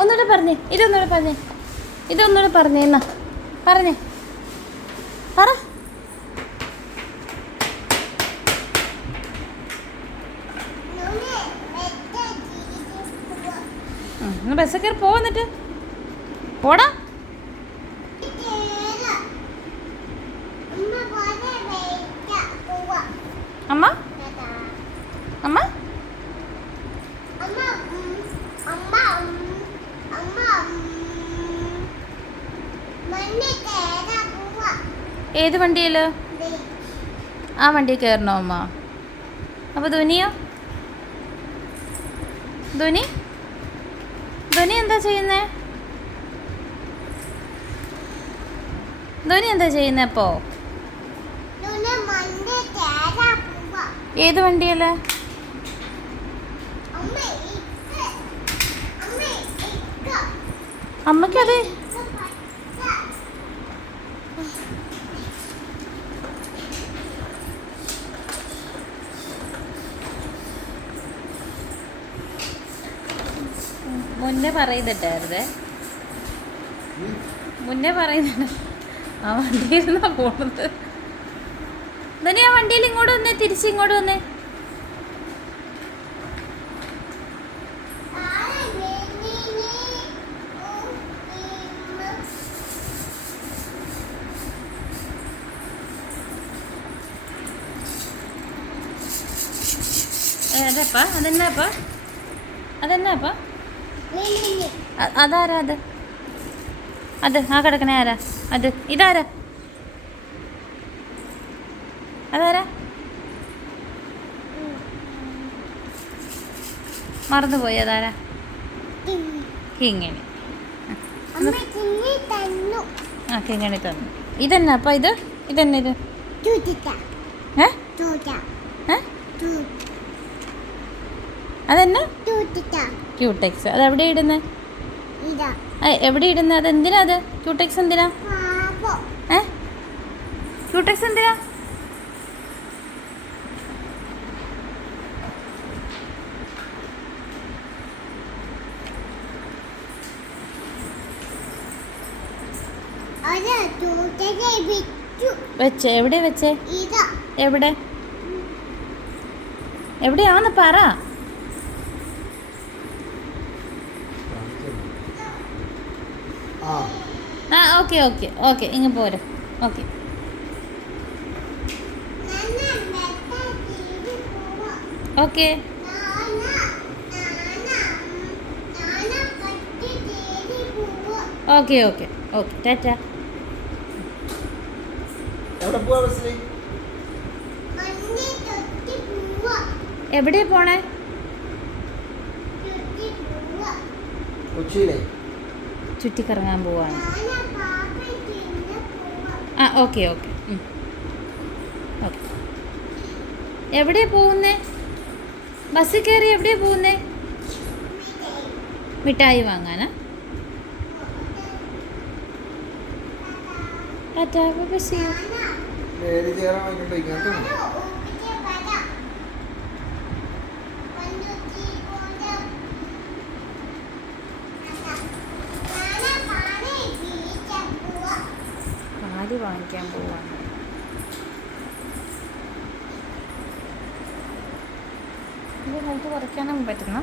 ഒന്നുകൂടെ പറഞ്ഞേ, ഇതൊന്നുകൂടെ പറഞ്ഞേ, ഇതൊന്നുകൂടെ പറഞ്ഞേ. എന്നാ പറഞ്ഞേ, പറ. ബസ് കയറി പോന്നിട്ട് പോടാ. അമ്മ അമ്മ ഏത് വണ്ടിയില്? ആ വണ്ടി കയറണോ അമ്മ? അപ്പോൾ ധ്വനിയോ? ധ്വനി എന്താ ചെയ്യുന്നേ? ധ്വനി എന്താ ചെയ്യുന്നേ അപ്പോൾ? ഏത് വണ്ടിയല്ലേ? അമ്മയ്ക്കത് മുന്നേ പറയുന്നുണ്ടായിരുന്നേ, മുന്നേ പറയുന്നുണ്ട്. ആ വണ്ടിയിരുന്നാ പോണത്. ധനി ആ വണ്ടിയിൽ ഇങ്ങോട്ട് വന്നേ, തിരിച്ചിങ്ങോട്ട് വന്നേ. അതെപ്പാ അതെന്നാപ്പാ അതെന്നാപ്പാ അതാരാ? അത് ആ കിടക്കണേ ആരാ? ഇതാരാ? അതാരാ? മറന്നുപോയി. അതാരാ? കിങ്ങിണി. ആ കിങ്ങിണി തന്നു. ഇതെന്നാ അപ്പം? ഇതെന്നെ ഇത്? അതെന്നാ? ക്യൂടെക്സ്. അതെവിടെ ഇടുന്നത്? എവിടെ ഇടുന്നത്? അതെന്തിനാ? അത് ക്യൂടെക്സ് എന്തിനാ? ക്യൂടെക്സ് എന്തിനാ? വെച്ചേ? എവിടെ വെച്ചേ? എവിടെയാന്ന് പറ. ആ ഓക്കെ ഇങ്ങ് പോരെ. Okay okay okay okay okay Tata. എവിടെയാ പോണേ? ചുറ്റിക്കറങ്ങാൻ പോവാണ്. ആ ഓക്കെ ഓക്കെ ഓക്കെ. എവിടെയാ പോകുന്നേ? ബസ്സിൽ കയറി എവിടെയാ പോകുന്നേ? മിഠായി വാങ്ങാനാ? Tata bye. See you. പാല് വാങ്ങിക്കാൻ പോവാണ്. ഇത് നമുക്ക് കുറയ്ക്കാനും പറ്റുന്ന